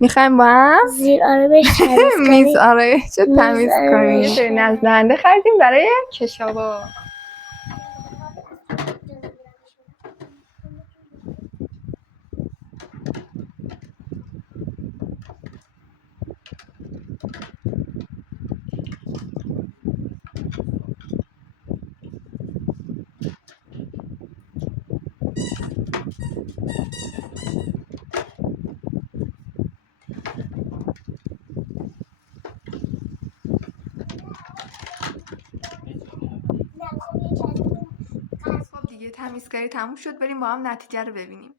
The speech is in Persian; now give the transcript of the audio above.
میخوایم با هم زیر آرایش تمیز میز کنیم. آرایش رو تمیز کنیم. یه سری نزدنده خریدیم برای کشاوا. خب دیگه تمیزکاری تموم شد، بریم با هم نتیجه رو ببینیم.